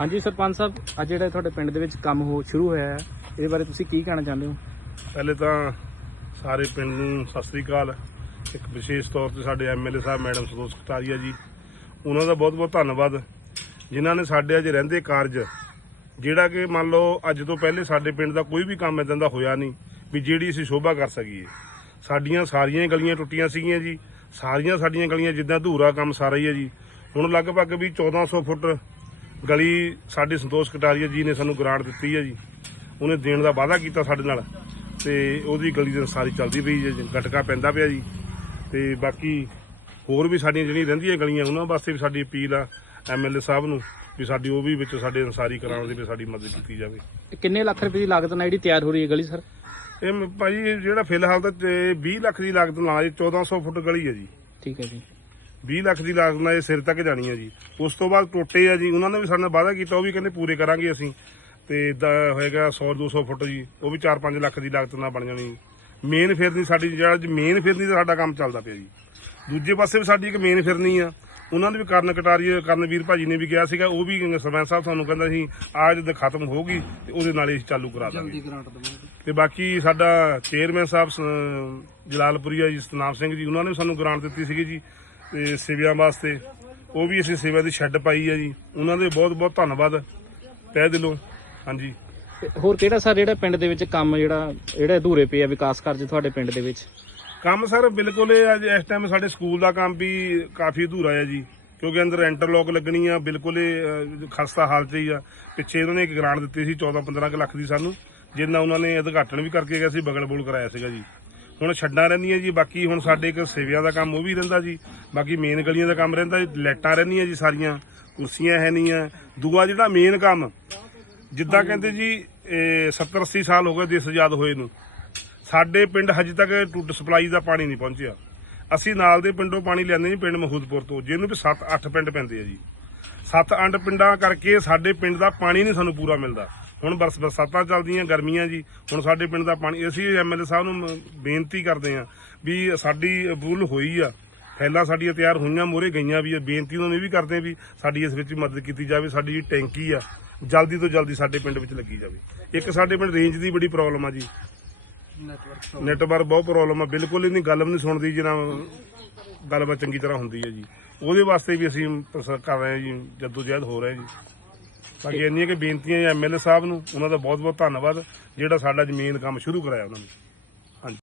ਹਾਂਜੀ, ਸਰਪੰਚ ਸਾਹਿਬ, ਅੱਜ ਜਿਹੜਾ ਤੁਹਾਡੇ ਪਿੰਡ ਦੇ ਵਿੱਚ ਕੰਮ ਹੋ ਸ਼ੁਰੂ ਹੋਇਆ ਹੈ, ਇਹਦੇ ਬਾਰੇ ਤੁਸੀਂ ਕੀ ਕਹਿਣਾ ਚਾਹੁੰਦੇ ਹੋ? ਪਹਿਲੇ ਤਾਂ ਸਾਰੇ ਪਿੰਡ ਨੂੰ ਸਤਿ ਸ੍ਰੀ ਅਕਾਲ। ਇੱਕ ਵਿਸ਼ੇਸ਼ ਤੌਰ ਤੇ ਸਾਡੇ ਐਮਐਲਏ ਸਾਹਿਬ, ਮੈਡਮ ਸੰਤੋਸ਼ ਕਟਾਰੀਆ ਜੀ, ਉਹਨਾਂ ਦਾ ਬਹੁਤ ਬਹੁਤ ਧੰਨਵਾਦ, ਜਿਨ੍ਹਾਂ ਨੇ ਸਾਡੇ ਅੱਜ ਰਹਿੰਦੇ ਕਾਰਜ, ਜਿਹੜਾ ਕਿ ਮੰਨ ਲਓ ਅੱਜ ਤੋਂ ਪਹਿਲੇ ਸਾਡੇ ਪਿੰਡ ਦਾ ਕੋਈ ਵੀ ਕੰਮ ਇਦਾਂ ਦਾ ਹੋਇਆ ਨਹੀਂ, ਵੀ ਜਿਹੜੀ ਅਸੀਂ ਸ਼ੋਭਾ ਕਰ ਸਕੀਏ। ਸਾਡੀਆਂ ਸਾਰੀਆਂ ਗਲੀਆਂ ਟੁੱਟੀਆਂ ਸੀਗੀਆਂ ਜੀ, ਸਾਰੀਆਂ ਸਾਡੀਆਂ ਗਲੀਆਂ ਜਿੱਦਾਂ ਅਧੂਰਾ ਕੰਮ ਸਾਰਾ ਹੀ ਹੈ ਜੀ। ਹੁਣ ਲਗਭਗ ਵੀ 1400 ਫੁੱਟ ਗਲੀ ਸਾਡੇ ਸੰਤੋਸ਼ ਕਟਾਰੀਆ ਜੀ ਨੇ ਸਾਨੂੰ ਗ੍ਰਾਂਟ ਦਿੱਤੀ ਹੈ ਜੀ। ਉਹਨੇ ਦੇਣ ਦਾ ਵਾਅਦਾ ਕੀਤਾ ਸਾਡੇ ਨਾਲ ਤੇ ਉਹਦੀ ਗਲੀ ਦੀ ਸਾਰੀ ਚੱਲਦੀ ਪਈ ਜੀ ਗਟਕਾ ਪੈਂਦਾ ਪਿਆ ਜੀ। ਤੇ ਬਾਕੀ ਹੋਰ ਵੀ ਸਾਡੀਆਂ ਜਿਹੜੀਆਂ ਰਹਿੰਦੀਆਂ ਗਲੀਆਂ ਉਹਨਾਂ ਵਾਸਤੇ ਵੀ ਸਾਡੀ ਅਪੀਲ ਆ ਐਮਐਲਏ ਸਾਹਿਬ ਨੂੰ ਵੀ ਸਾਡੀ ਉਹ ਵੀ ਵਿੱਚ ਸਾਡੇ ਅਨਸਾਰੀ ਕਰਾਉਣ ਦੇ ਵਿੱਚ ਸਾਡੀ ਮਦਦ ਕੀਤੀ ਜਾਵੇ। ਇਹ ਕਿੰਨੇ ਲੱਖ ਰੁਪਏ ਦੀ ਲਾਗਤ ਨਾਲ ਜਿਹੜੀ ਤਿਆਰ ਹੋ ਰਹੀ ਹੈ ਗਲੀ ਸਰ? ਇਹ ਇਹ ਜਿਹੜਾ ਫਿਲਹਾਲ ਤਾਂ ਤੇ 20 ਲੱਖ ਦੀ ਲਾਗਤ ਨਾਲ ਇਹ 1400 ਫੁੱਟ ਗਲੀ ਹੈ ਜੀ। ਠੀਕ ਹੈ ਜੀ। 20 ਲੱਖ ਦੀ ਲਾਗਤ ਨਾਲ ਇਹ ਸਿਰ ਤੱਕ ਜਾਣੀ ਹੈ ਜੀ। ਉਸ ਤੋਂ ਬਾਅਦ ਟੋਟੇ ਆ ਜੀ ਉਹਨਾਂ ਨੇ ਵੀ ਸਾਡੇ ਨਾਲ ਵਾਅਦਾ ਕੀਤਾ ਉਹ ਵੀ ਕਹਿੰਦੇ ਪੂਰੇ ਕਰਾਂਗੇ ਅਸੀਂ। ਤੇ ਦਾ ਹੋਏਗਾ 100 200 ਫੁੱਟ ਜੀ ਉਹ ਵੀ 4-5 ਲੱਖ ਦੀ ਲਾਗਤ ਨਾਲ ਬਣ ਜਾਣੀ। ਮੇਨ ਫਿਰਨੀ ਸਾਡੀ ਜਿਹੜਾ ਮੇਨ ਫਿਰਨੀ ਦਾ ਸਾਡਾ ਕੰਮ ਚੱਲਦਾ ਪਿਆ ਜੀ। ਦੂਜੇ ਪਾਸੇ ਵੀ ਸਾਡੀ ਇੱਕ ਮੇਨ ਫਿਰਨੀ ਆ। ਉਹਨਾਂ ਨੇ ਵੀ ਕਰਨ ਕਟਾਰੀ ਕਰਨਵੀਰ ਭਾਜੀ ਨੇ ਵੀ ਕਿਹਾ ਸੀਗਾ ਉਹ ਵੀ ਸਰਪੰਚ ਸਾਹਿਬ ਤੁਹਾਨੂੰ ਕਹਿੰਦਾ ਸੀ ਆ ਜਦ ਖਤਮ ਹੋਗੀ ਤੇ ਉਹਦੇ ਨਾਲ ਹੀ ਚਾਲੂ ਕਰਾ ਦਾਂਗੇ। ਤੇ ਬਾਕੀ ਸਾਡਾ ਚੇਅਰਮੈਨ ਸਾਹਿਬ ਜਲਾਲਪੁਰੀਆ ਜੀ ਸਤਨਾਮ ਸਿੰਘ ਜੀ ਉਹਨਾਂ ਨੇ ਵੀ ਸਾਨੂੰ ਗ੍ਰਾਂਟ ਦਿੱਤੀ ਸੀਗੀ ਜੀ। ਤੇ ਸੇਵਿਆਂ ਵਾਸਤੇ। ਉਹ ਵੀ ਅਸੀਂ ਸੇਵਾ ਦੀ ਸ਼ੈੱਡ ਪਾਈ ਹੈ ਜੀ। ਉਹਨਾਂ ਦੇ ਬਹੁਤ ਬਹੁਤ ਧੰਨਵਾਦ। ਤਹਿ ਦਿਲੋਂ। ਹਾਂਜੀ। ਤੇ ਹੋਰ ਕਿਹੜਾ ਸਰ ਜਿਹੜਾ ਪਿੰਡ ਦੇ ਵਿੱਚ ਕੰਮ ਜਿਹੜਾ ਜਿਹੜੇ ਅਧੂਰੇ ਪਏ ਆ ਵਿਕਾਸ ਕਾਰਜ ਤੁਹਾਡੇ ਪਿੰਡ ਦੇ ਵਿੱਚ? ਕੰਮ ਸਰ ਬਿਲਕੁਲ ਇਹ ਅੱਜ ਇਸ ਟਾਈਮ ਸਾਡੇ ਸਕੂਲ ਦਾ ਕੰਮ ਵੀ ਕਾਫੀ ਅਧੂਰਾ ਹੈ ਜੀ। ਕਿਉਂਕਿ ਅੰਦਰ ਇੰਟਰਲੌਕ ਲੱਗਣੀ ਆ ਬਿਲਕੁਲ ਇਹ ਖਸਤਾ ਹਾਲਤ ਹੀ ਆ। ਪਿੱਛੇ ਉਹਨਾਂ ਨੇ ਇੱਕ ਗ੍ਰਾਂਟ ਦਿੱਤੀ ਸੀ 14-15 ਲੱਖ ਦੀ ਸਾਨੂੰ। ਜਿੰਨਾ ਉਹਨਾਂ ਨੇ ਉਦਘਾਟਨ ਵੀ ਕਰਕੇ ਗਿਆ ਸੀ ਬਗਲ ਬੋਲ ਕਰਾਇਆ ਸੀਗਾ ਜੀ। ਹੁਣ ਛੱਡਾਂ ਰਹਿੰਦੀਆਂ ਜੀ, ਬਾਕੀ ਹੁਣ ਸਾਡੇ ਇੱਕ ਸੇਵਿਆਂ ਦਾ ਕੰਮ ਉਹ ਵੀ ਰਹਿੰਦਾ ਜੀ। ਬਾਕੀ ਮੇਨ ਗਲੀਆਂ ਦਾ ਕੰਮ ਰਹਿੰਦਾ ਜੀ, ਲਾਈਟਾਂ ਰਹਿੰਦੀਆਂ ਜੀ ਸਾਰੀਆਂ, ਕੁਰਸੀਆਂ ਹੈ ਨਹੀਂ ਆ। ਦੂਆ ਜਿਹੜਾ ਮੇਨ ਕੰਮ, ਜਿੱਦਾਂ ਕਹਿੰਦੇ ਜੀ 70 80 ਸਾਲ ਹੋ ਗਏ ਦੇਸ਼ ਆਜ਼ਾਦ ਹੋਏ ਨੂੰ। ਸਾਡੇ ਪਿੰਡ ਹਜੇ ਤੱਕ ਟੁੱਟ ਸਪਲਾਈ ਦਾ ਪਾਣੀ ਨਹੀਂ ਪਹੁੰਚਿਆ। ਅਸੀਂ ਨਾਲ ਦੇ ਪਿੰਡੋਂ ਪਾਣੀ ਲੈਂਦੇ ਜੀ, ਪਿੰਡ ਮਹੂਦਪੁਰ ਤੋਂ, ਜਿਹਨੂੰ ਵੀ 7-8 ਪਿੰਡ ਪੈਂਦੇ ਆ ਜੀ। 7-8 ਪਿੰਡਾਂ ਕਰਕੇ ਸਾਡੇ ਪਿੰਡ ਦਾ ਪਾਣੀ ਨਹੀਂ ਸਾਨੂੰ ਪੂਰਾ ਮਿਲਦਾ। ਹੁਣ ਬਰਸ ਬਰਸਾਤਾਂ ਚੱਲਦੀਆਂ ਗਰਮੀਆਂ ਜੀ। ਹੁਣ ਸਾਡੇ ਪਿੰਡ ਦਾ ਪਾਣੀ ਅਸੀਂ ਐਮਐਲਏ ਸਾਹਿਬ ਨੂੰ ਬੇਨਤੀ ਕਰਦੇ ਆ ਵੀ ਸਾਡੀ ਬੁੱਲ ਹੋਈ ਆ। ਫੈਲਾਂ ਸਾਡੀਆਂ ਤਿਆਰ ਹੋਈਆਂ ਮੋਰੇ ਗਈਆਂ ਵੀ ਬੇਨਤੀ ਉਹਨਾਂ ਨੂੰ ਵੀ ਕਰਦੇ ਵੀ ਸਾਡੀ ਇਸ ਵਿੱਚ ਮਦਦ ਕੀਤੀ ਜਾਵੇ ਸਾਡੀ ਜਿਹੜੀ ਟੈਂਕੀ ਆ ਜਲਦੀ ਤੋਂ ਜਲਦੀ ਸਾਡੇ ਪਿੰਡ ਵਿੱਚ ਲੱਗੀ ਜਾਵੇ। ਇੱਕ ਸਾਡੇ ਪਿੰਡ ਰੇਂਜ ਦੀ ਬੜੀ ਪ੍ਰੋਬਲਮ ਆ ਜੀ। ਨੈਟਵਰਕ ਬਹੁਤ ਪ੍ਰੋਬਲਮ ਆ। ਬਿਲਕੁਲ ਹੀ ਨਹੀਂ ਗੱਲ ਵੀ ਨਹੀਂ ਸੁਣਦੀ ਜਿਨਾ ਗੱਲਬਾਤ ਚੰਗੀ ਤਰ੍ਹਾਂ ਹੁੰਦੀ ਹੈ ਜੀ। ਉਹਦੇ ਵਾਸਤੇ ਵੀ ਅਸੀਂ ਕਰ ਰਹੇ ਹਾਂ ਜੀ ਜਦੋਜਹਿਦ ਹੋ ਰਿਹਾ ਜੀ। ਬਾਕੀ ਇੰਨੀਆਂ ਕਿ ਬੇਨਤੀਆਂ ਐਮਐਲਏ ਸਾਹਿਬ ਨੂੰ, ਉਹਨਾਂ ਦਾ ਬਹੁਤ ਬਹੁਤ ਧੰਨਵਾਦ, ਜਿਹੜਾ ਸਾਡਾ ਜ਼ਮੀਨ ਕੰਮ ਸ਼ੁਰੂ ਕਰਾਇਆ ਉਹਨਾਂ ਨੇ।